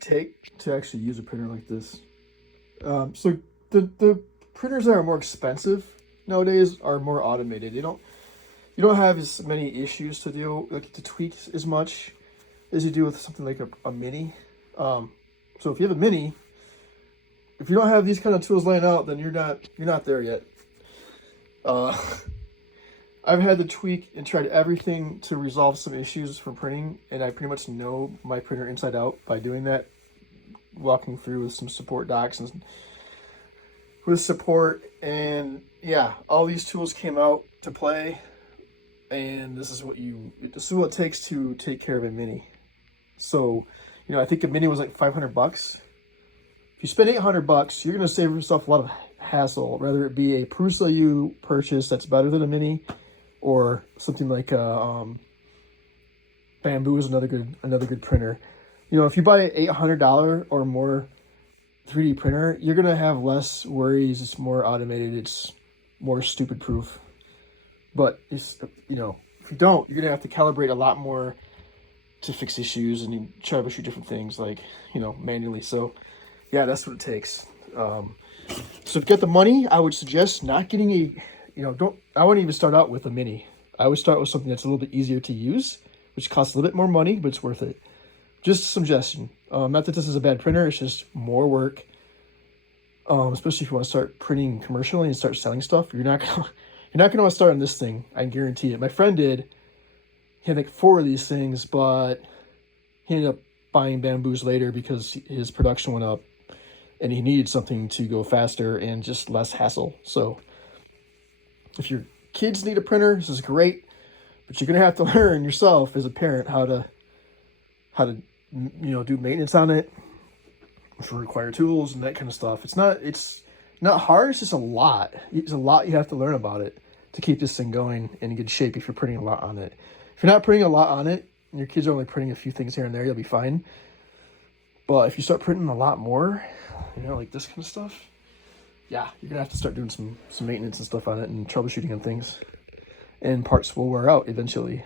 take to actually use a printer like this? So the printers that are more expensive nowadays are more automated. You don't have as many issues to deal like to tweak as much as you do with something like a mini. So if you have a mini, if you don't have these kind of tools laying out, then you're not there yet. Uh, I've had to tweak and tried everything to resolve some issues from printing, and I pretty much know my printer inside out by doing that, walking through with some support docs and with support. And yeah, all these tools came out to play, and this is what it takes to take care of a mini. So, I think a mini was like 500 bucks. If you spend 800 bucks, you're going to save yourself a lot of hassle, whether it be a Prusa you purchase that's better than a mini, or something like a Bamboo is another good printer. If you buy an $800 or more 3D printer, you're going to have less worries. It's more automated. It's more stupid proof. But if you don't, you're going to have to calibrate a lot more to fix issues and troubleshoot different things like, manually. So yeah, that's what it takes. So if you get the money, I would suggest not getting I wouldn't even start out with a mini. I would start with something that's a little bit easier to use, which costs a little bit more money, but it's worth it. Just a suggestion. Not that this is a bad printer, it's just more work. Especially if you want to start printing commercially and start selling stuff. You're not gonna want to start on this thing. I guarantee it. My friend did. He had like 4 of these things, but he ended up buying Bamboos later because his production went up and he needed something to go faster and just less hassle. So if your kids need a printer, this is great, but you're gonna have to learn yourself as a parent how to do maintenance on it, which will require tools and that kind of stuff. It's not hard. It's just a lot. It's a lot you have to learn about it to keep this thing going in good shape. If you're printing a lot on it, if you're not printing a lot on it, and your kids are only printing a few things here and there, you'll be fine. But if you start printing a lot more, like this kind of stuff, yeah, you're gonna have to start doing some maintenance and stuff on it and troubleshooting on things, and parts will wear out eventually.